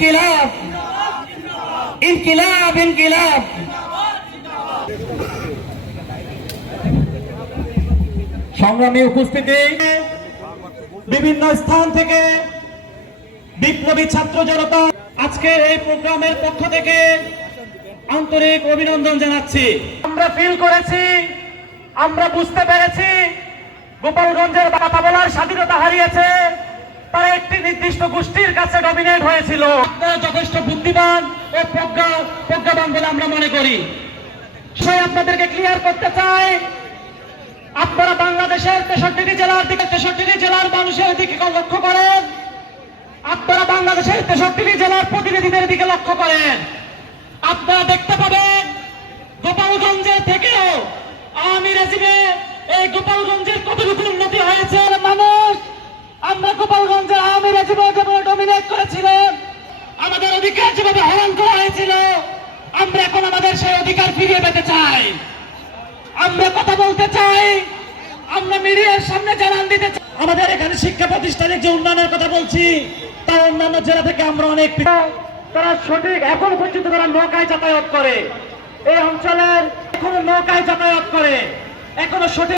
ইনকিলাব ইনকিলাব ইনকিলাব। সংগ্রামী উপস্থিতি, বিভিন্ন স্থান থেকে বিপ্লবী ছাত্র জনতা আজকের এই প্রোগ্রামের পক্ষ থেকে আন্তরিক অভিনন্দন জানাচ্ছি। আমরা ফিল করেছি, আমরা বুঝতে পেরেছি গোপালগঞ্জের কথা বলার স্বাধীনতা হারিয়েছে, তারা একটি নির্দিষ্ট গোষ্ঠীর কাছে ডমিনেট হয়েছিল। আপনারা যথেষ্ট বুদ্ধিমান ও প্রজ্ঞাবান বলে আমরা মনে করি। সে আপনাদেরকে ক্লিয়ার করতে চাই, আপনারা বাংলাদেশের 63টি জেলার মানুষের দিকে লক্ষ্য করেন, আপনারা বাংলাদেশের 63টি জেলার প্রতিনিধিদের দিকে লক্ষ্য করেন, আপনারা দেখতে পাবেন গোপালগঞ্জের থেকেও আওয়ামী রেজিমে এই গোপালগঞ্জের কতটুকু উন্নতি হয়েছে। মানুষ, আমরা গোপালগঞ্জের আওয়ামী রেজিমে যেভাবে ডমিনেট করেছিলেন, আমাদের অধিকার যেভাবে হরণ করা হয়েছিল, আমরা এখন আমাদের সেই অধিকার ফিরিয়ে পেতে চাই। আমরা কথা বলতে চাই, আমরা মিডিয়ার সামনে জানান দিতে চাই। আমাদের এখানে শিক্ষা প্রতিষ্ঠানের যে উন্নয়নের কথা বলছি, তার অন্যান্য জেলা থেকে আমরা অনেক, তারা সঠিক এখন পর্যন্ত তারা নৌকায় যাতায়াত করে, এই অঞ্চলের এখনো নৌকায় যাতায়াত করে, এখনো সঠিক